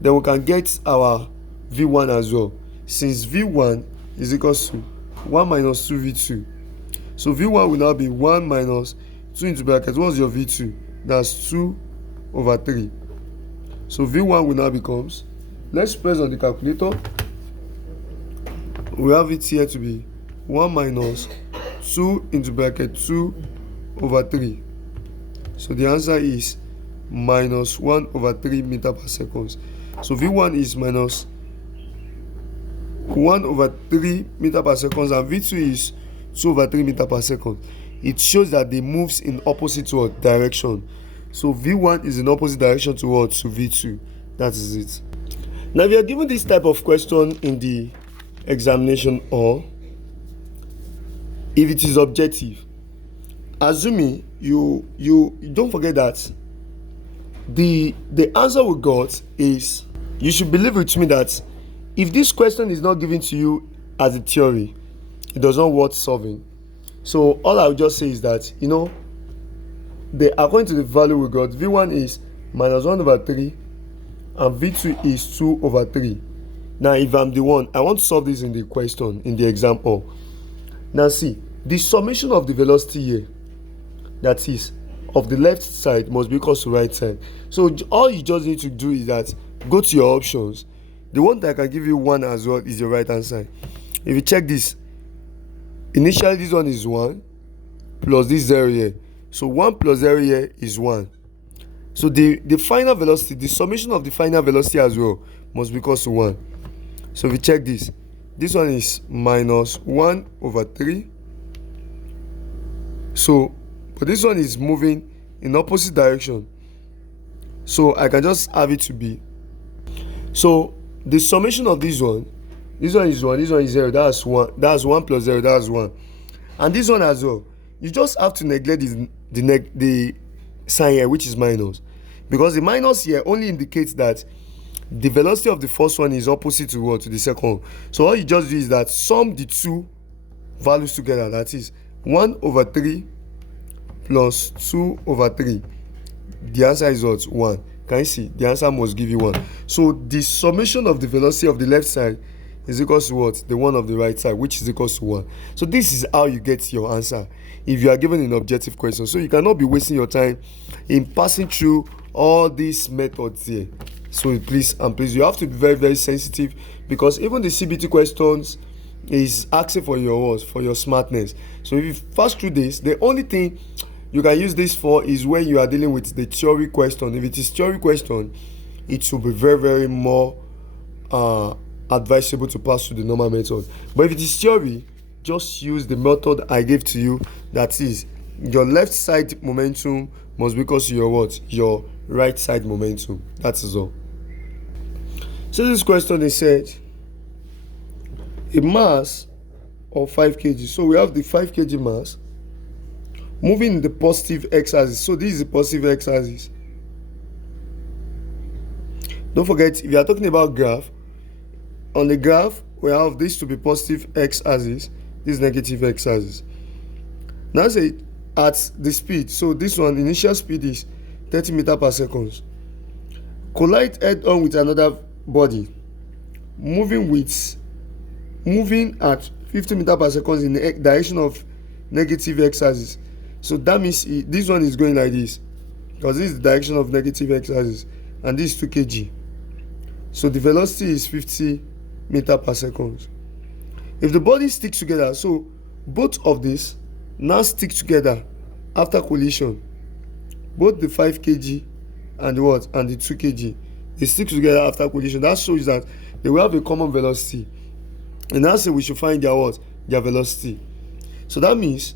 then we can get our v1 as well, since v1 is equals to 1 minus 2v2. So v1 will now be 1 minus 2 into bracket. What's your v2? That's 2 over 3. So v1 will now becomes, let's press on the calculator. We have it here to be 1 minus 2 into bracket 2 over 3. So the answer is minus 1 over 3 meter per second. So v1 is minus 1 over 3 meter per second, and v2 is 2 over 3 meter per second. It shows that they moves in opposite direction. So v1 is in opposite direction towards to v2. That is it. Now, if you are given this type of question in the examination, or if it is objective, assuming you don't forget that the answer we got is, you should believe with me that if this question is not given to you as a theory, it does not worth solving. So all I will just say is that, according to the value we got, v1 is minus 1 over 3 and v2 is 2 over 3. Now, if I'm the one, I want to solve this in the question, in the example. Now see, the summation of the velocity here, that is, of the left side, must be equal to right side. So all you just need to do is that go to your options. The one that can give you 1 as well is your right hand side. If you check this, initially this one is 1 plus this 0 here. So 1 plus 0 here is 1. So the final velocity, the summation of the final velocity as well, must be equal to 1. So if you check this one is minus 1 over 3. So, but this one is moving in opposite direction. So I can just have it to be. So the summation of this one is 1, this one is 0. That's 1. That's 1 plus 0. That's 1. And this one as well. You just have to neglect the sign here, which is minus, because the minus here only indicates that the velocity of the first one is opposite to what? To the second. So all you just do is that sum the two values together. That is 1 over 3 plus 2 over 3. The answer is what? 1. Can you see? The answer must give you 1. So the summation of the velocity of the left side is equal to what? The one of the right side, which is equal to 1. So this is how you get your answer if you are given an objective question. So you cannot be wasting your time in passing through all these methods here. So please, you have to be very, very sensitive, because even the CBT questions is asking for your words, for your smartness. So if you pass through this, the only thing you can use this for is when you are dealing with the theory question. If it is theory question, it will be very, very more advisable to pass through the normal method. But if it is theory, just use the method I gave to you. That is, your left side momentum must be equal to your what? Your right side momentum. That is all. So this question is said a mass of 5 kg. So we have the 5 kg mass moving in the positive x-axis. So this is the positive x-axis. Don't forget, if you are talking about graph, on the graph we have this to be positive x-axis, this negative x-axis. Now say at the speed, so this one initial speed is 30 meters per second. Collide head on with another body moving at 50 meters per second in the direction of negative x-axis. So that means this one is going like this, because this is the direction of negative x-axis, and this is 2 kg. So the velocity is 50 meter per second. If the body sticks together, so both of this now stick together after collision, both the 5 kg and the what and the 2 kg, they stick together after collision. That shows that they will have a common velocity, and now say we should find their what, their velocity. So that means,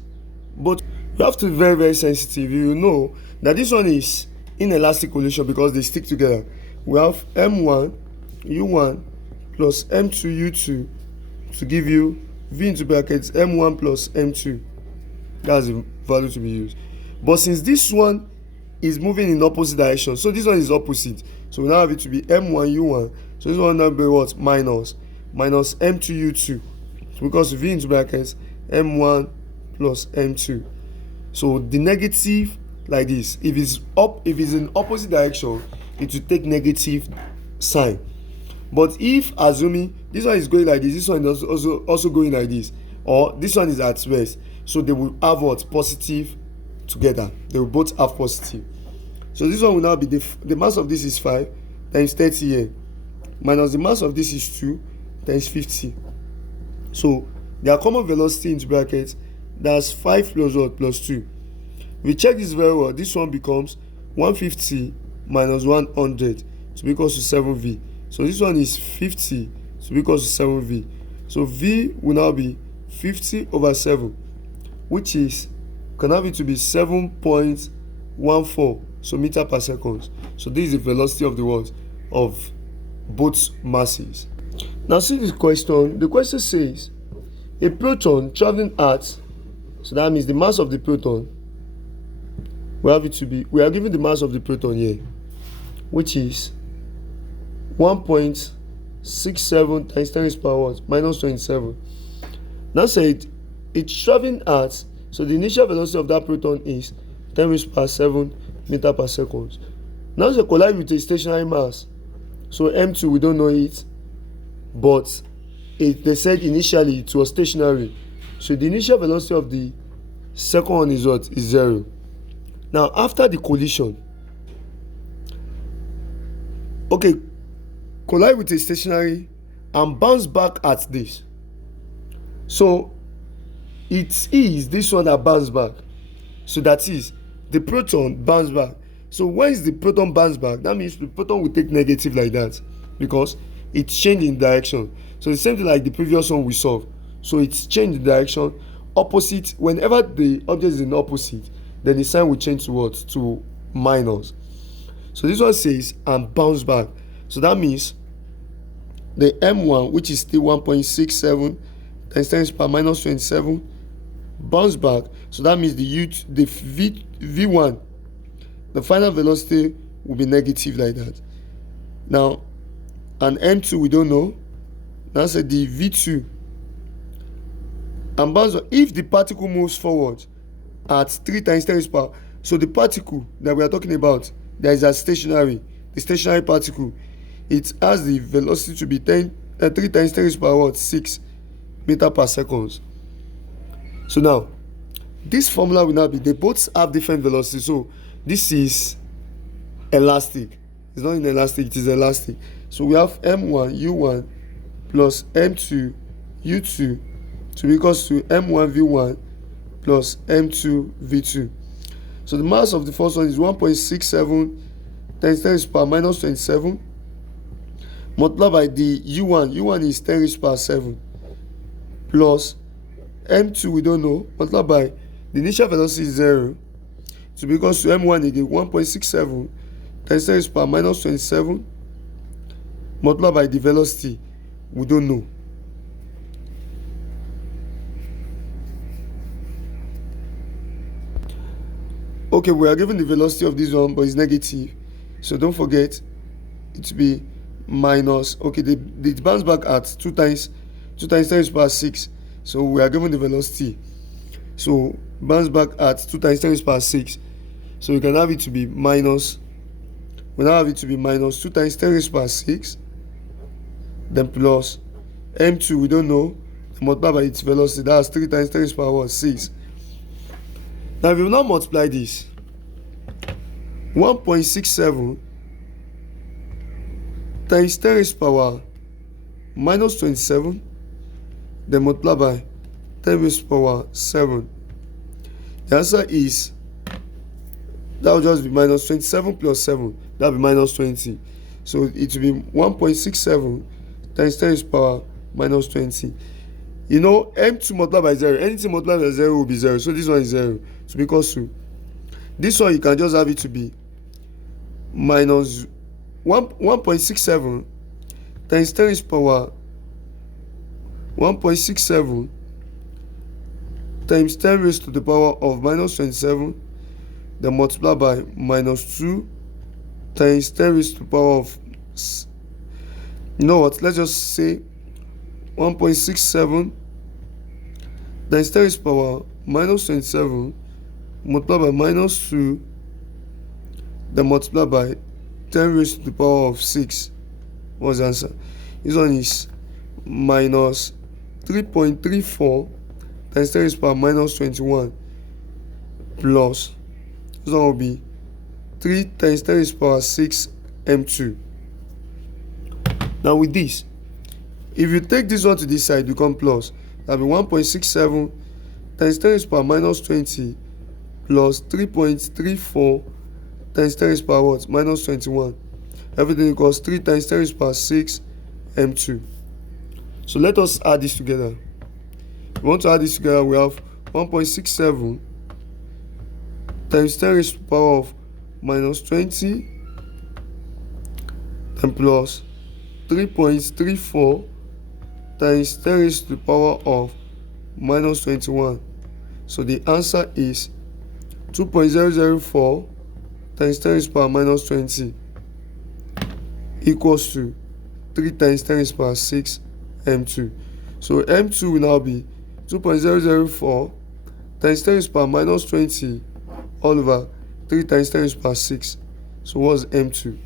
but you have to be very, very sensitive. You know that this one is inelastic collision because they stick together. We have m1 u1 plus m2 u2 to give you v into brackets m1 plus m2. That's the value to be used. But since this one is moving in opposite direction, so this one is opposite, so we now have it to be m1 u1. So this one now be what, minus m2 u2, because v into brackets m1 plus m2. So the negative like this, if it's in opposite direction, it will take negative sign. But if assuming this one is going like this one is also going like this, or this one is at rest, so they will have what, positive together. They will both have positive. So this one will now be the mass of this is 5 times 30 here, minus the mass of this is 2 times 50. So their common velocity into brackets, that's 5 plus what, plus 2. If we check this very well, this one becomes 150 minus 100 to be equals to 7v. So this one is 50 to be equals to 7v. So v will now be 50 over 7, which is, can have it to be 7.14, so meter per second. So this is the velocity of the what, of both masses. Now see this question. The question says a proton traveling at, so that means the mass of the proton, we have it to be, we are given the mass of the proton here, which is 1.67 times 10 raised to power minus 27. Now said it's traveling at, so the initial velocity of that proton is 10 raised to power 7 meter per second. Now they collide with a stationary mass, so m2 we don't know it, but they said initially it was stationary, so the initial velocity of the second one is what, is 0. Now after the collision, okay, collide with a stationary and bounce back at this, so it is this one that bounce back, so that is the proton bounce back. So when is the proton bounce back, that means the proton will take negative like that because it's changed in direction. So the same thing like the previous one we solved, so it's changed in direction opposite. Whenever the object is in opposite, then the sign will change to what, to minus. So this one says and bounce back, so that means the m1, which is still 1.67 times 10 raised to power minus 27, bounce back, so that means the v1, the final velocity will be negative like that. Now and m2 we don't know. Now say the v2 and bounce back if the particle moves forward at 3 times 10 raised to power. So the particle that we are talking about, there is a stationary, the stationary particle, it has the velocity to be 3 times 10 raised to power 6 meter per second. So now this formula will now be, they both have different velocities. So this is elastic, it's not inelastic, it is elastic. So we have m1 u1 plus m2 u2 to be equals to m1 v1 plus m2 v2. So the mass of the first one is 1.67 times 10 raised to power minus 27 multiplied by the u1 is 10 raised to power 7 plus m2 we don't know, multiplied by the initial velocity is 0 to be equals to m1 again 1.67 times 10 raised to power minus 27 multiplied by the velocity we don't know. Okay, we are given the velocity of this one, but it's negative, so don't forget it to be minus. Okay, they bounce back at 2 times 10 raised to power 6, so we are given the velocity, so bounce back at 2 times 10 raised to power 6, so we can have it to be minus, we now have it to be minus 2 times 10 raised to power 6, then plus m2 we don't know, multiplied by its velocity, that's 3 times 10 raised to power 6. Now if we now multiply this, 1.67 times 10 raised to power minus 27, then multiply by 10 raised to the power 7. The answer is, that will just be minus 27 plus 7. That will be minus 20. So it will be 1.67 times 10 raised to the power minus 20. You know, M2 multiplied by 0. Anything multiplied by 0 will be 0. So this one is 0. So because to this one, you can just have it to be minus 1.67 times 10 raised to the power 1.67 times 10 raised to the power of minus 27, then multiply by minus 2 times 10 raised to the power of, you know what, let's just say 1.67 times 10 raised to the power minus 27 multiply by minus 2, then multiply by 10 raised to the power of 6. What's the answer? This one is minus 3.34 times 10 raised to the power minus 21 plus, this one will be 3 times 10 raised to the power 6 m2. Now with this, if you take this one to this side, you come plus. That will be 1.67 times 10 raised to the power minus 20 plus 3.34 times 10 raised to the power what? Minus 21. Everything equals 3 times 10 raised to the power 6 m2. So let us add this together. If we want to add this together, we have 1.67 times 10 raised to the power of minus 20 and plus 3.34 times 10 raised to the power of minus 21. So the answer is 2.004 times 10 raised to the power minus 20 equals to 3 times 10 raised to the power 6 m2. So m2 will now be 2.004 times 10 raised to the power minus 20 all over 3 times 10 raised to the power 6. So what's m2?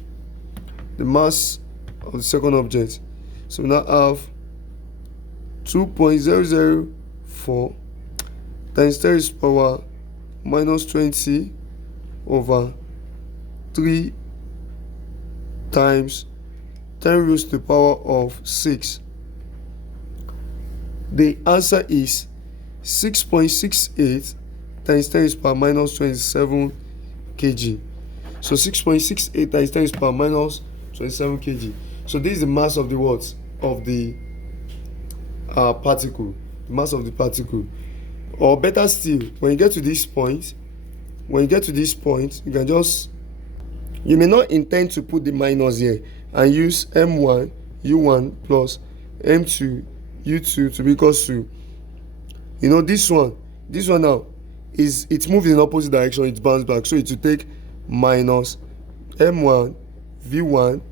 The mass of the second object. So we now have 2.004 times 10 raised to the power minus 20 over 3 times 10 raised to the power of 6. The answer is 6.68 times 10 raised to the power minus 27 kg. So 6.68 times 10 raised to the power minus 27 kg. So this is the mass of the what? Of the particle. The mass of the particle. Or better still, when you get to this point, you can just, you may not intend to put the minus here and use m1 u1 plus m2 u2 to be equals to, you know, this one now is, it moves in opposite direction, it bounces back, so it will take minus m1 v1,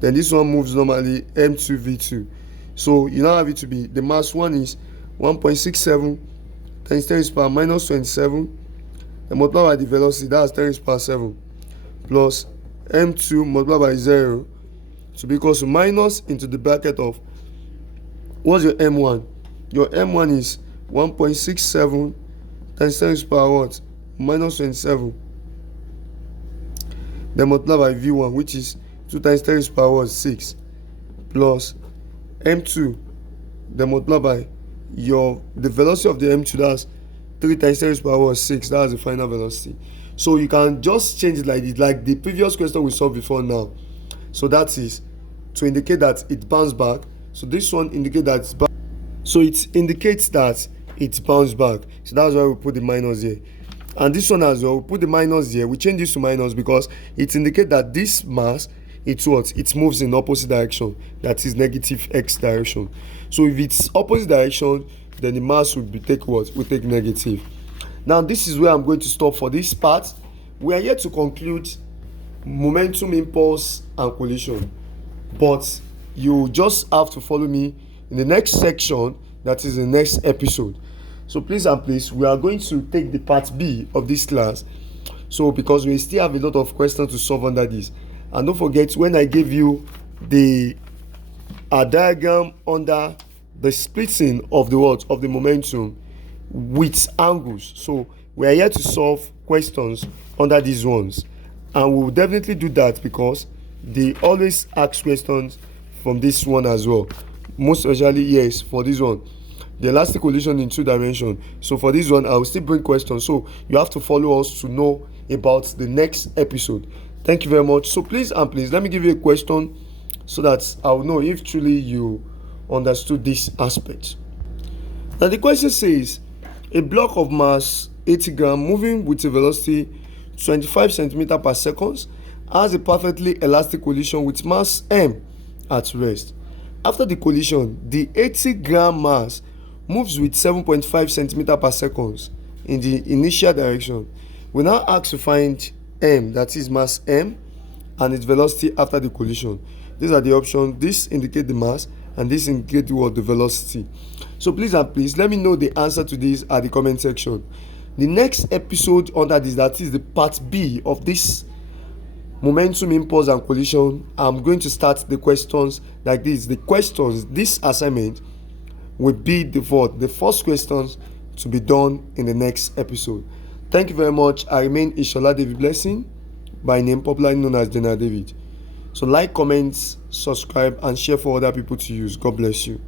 then this one moves normally m2 v2. So you now have it to be, the mass one is 1.67 times 10 raised to the power minus 27, and multiply by the velocity, that's 10 raised to the power 7, plus m2 multiplied by 0 to be equals to minus into the bracket of, what's your m1? Your m1 is 1.67 times 10 raised to the power what? Minus 27. Then multiply by v1, which is 2 times 10 raised to the power 6, plus m2, then multiply by the velocity of the m2, that's 3 times 10 raised to the power 6, that's the final velocity. So you can just change it like this, like the previous question we saw before now. So that is to indicate that it bounced back. So this one indicates that it's back. So it indicates that it bounced back. So that's why we put the minus here. And this one as well, we put the minus here. We change this to minus because it indicates that this mass, it's what? It moves in opposite direction. That is negative x direction. So if it's opposite direction, then the mass would be take what? We take negative. Now this is where I'm going to stop for this part. We are yet to conclude momentum, impulse, and collision. But you just have to follow me in the next section, that is the next episode. So please and please, we are going to take the part B of this class. So because we still have a lot of questions to solve under this. And don't forget, when I gave you the diagram under the splitting of the what? Of the momentum with angles. So we are here to solve questions under these ones. And we will definitely do that because they always ask questions from this one as well. Most especially, yes, for this one, the elastic collision in two dimensions. So for this one, I will still bring questions, so you have to follow us to know about the next episode. Thank you very much. So please and please let me give you a question so that I will know if truly you understood this aspect. Now the question says, a block of mass 80 gram moving with a velocity 25 centimeter per second has a perfectly elastic collision with mass m at rest. After the collision, the 80 gram mass moves with 7.5 centimeter per second in the initial direction. We now ask to find m, that is mass m, and its velocity after the collision. These are the options. This indicates the mass and this indicates what the velocity. So please and please let me know the answer to this at the comment section. The next episode under this, that is the part B of this momentum, impulse and collision, I'm going to start the questions like this. The questions, this assignment will be the first questions to be done in the next episode. Thank you very much. I remain Ishola David Blessing, by name popularly known as General David. So like, comment, subscribe and share for other people to use. God bless you.